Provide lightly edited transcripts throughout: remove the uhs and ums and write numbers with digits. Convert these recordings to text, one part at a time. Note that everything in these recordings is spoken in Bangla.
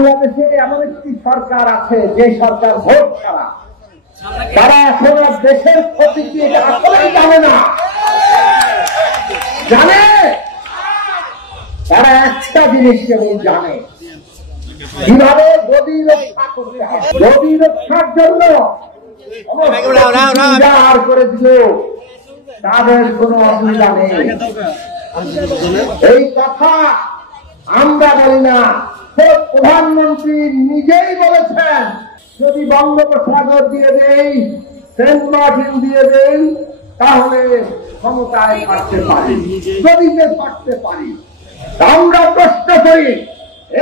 বাংলাদেশে এমন একটি সরকার আছে যে সরকার ভোট ছাড়া, তারা এখন দেশের ক্ষতি কি আসলেই জানে না। জানে, তারা একটা জিনিস কেবল জানে, কিভাবে গদি রক্ষা করতে হবে। গদি রক্ষার জন্য করে দিল, তাদের কোনো অসুবিধা নেই। এই কথা আমরা বলি না, প্রধানমন্ত্রী নিজেই বলেছেন, যদি বঙ্গোপসাগর দিয়ে দেই, সেন্ট মার্টিন দিয়ে দেই, তাহলে ক্ষমতায় থাকতে পারি, গদিতে থাকতে পারি। আমরা প্রশ্ন করি,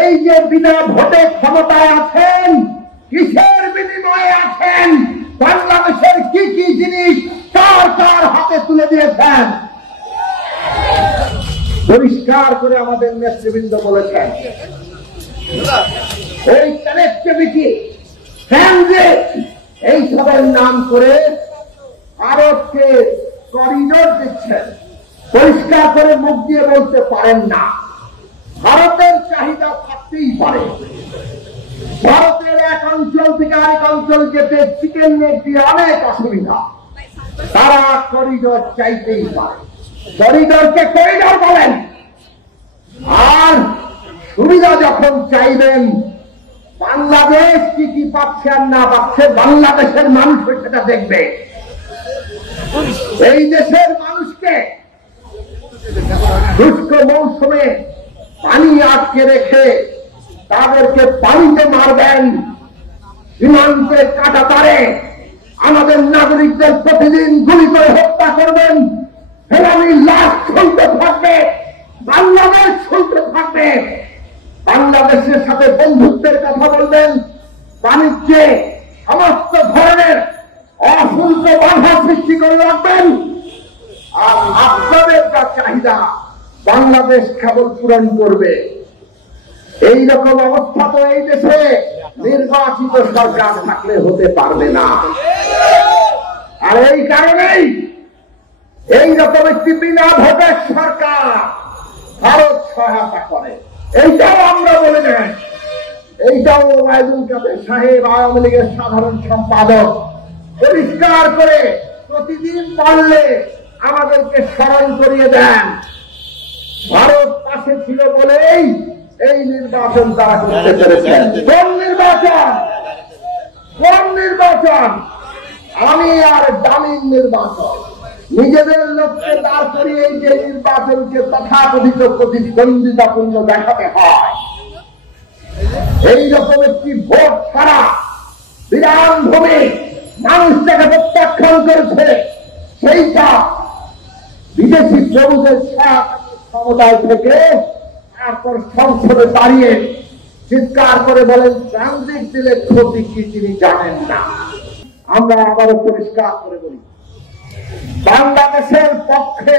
এই যে বিনা ভোটে ক্ষমতায় আছেন, কিসের বিনিময়ে আছেন? বাংলাদেশের কি কি জিনিস কার কার হাতে তুলে দিয়েছেন? পরিষ্কার করে আমাদের নেতৃবৃন্দ বলেছেন, এই কানেক্টিভিটি, ট্রানজিট, এই সবের নাম করে ভারতকে করিডোর দিচ্ছেন। পরিষ্কার করে মুখ দিয়ে বলতে পারেন না, ভারতের চাহিদা থাকতেই পারে। ভারতের এক অঞ্চল থেকে আরেক অঞ্চল যেতে চিকেন নেট দিয়ে অনেক অসুবিধা, তারা করিডোর চাইতেই পারে। করিডোরকে করিডোর বলেন, আর সুবিধা যখন চাইবেন, বাংলাদেশ কি কি পাচ্ছে আর না পাচ্ছে বাংলাদেশের মানুষ সেটা দেখবে। এই দেশের মানুষকে শুষ্ক মৌসুমে পানি আটকে রেখে তাদেরকে পানিতে মারবেন, সীমান্তের কাঁটাতারে আমাদের নাগরিকদের প্রতিদিন গুলি করে হত্যা করবেন, ফেরানি লাশ শুনতে থাকবে, বাংলাদেশ শুনতে থাকবে। বাংলাদেশের সাথে বন্ধুত্বের কথা বলবেন, বাণিজ্যে সমস্ত ধরনের অশুল্ক বাধা সৃষ্টি করে রাখবেন, আর আপনাদের যা চাহিদা বাংলাদেশ কেবল পূরণ করবে। এইরকম অবস্থা তো এই দেশে নির্বাচিত সরকার থাকলে হতে পারবে না। আর এই কারণেই এইরকম একটি বিনা ভোটের সরকার ভারত সহায়তা করে। এইটাও আমরা বলে দেন, এইটাও ওবায়দুল কাদের সাহেব, আওয়ামী লীগের সাধারণ সম্পাদক, পরিষ্কার করে প্রতিদিন পারলে আমাদেরকে স্মরণ করিয়ে দেন। ভারত পাশে ছিল বলেই এই নির্বাচন তারা করতে পেরেছেন। কোন নির্বাচন? কোন নির্বাচন? আমি আর দামিন নির্বাচন। নিজেদের লোককে দাঁড় করিয়ে যে নির্বাচনকে তথাকথিত প্রতিদ্বন্দ্বিতাপূর্ণ দেখাতে হয়, এইরকম একটি ভোট ছাড়া বিরাম ভূমি মানুষ তাকে প্রত্যাখ্যান করেছে, সেইটা বিদেশি প্রভুদের ক্ষমতায় থেকে তারপর সংসদে দাঁড়িয়ে চিৎকার করে বলেন ট্রানজিট দিলে ক্ষতি কি তিনি জানেন না। আমরা আবারও পরিষ্কার করে বলি, বাংলাদেশের পক্ষে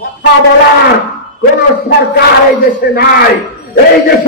কথা বলার কোন সরকার এই দেশে নাই। এই দেশে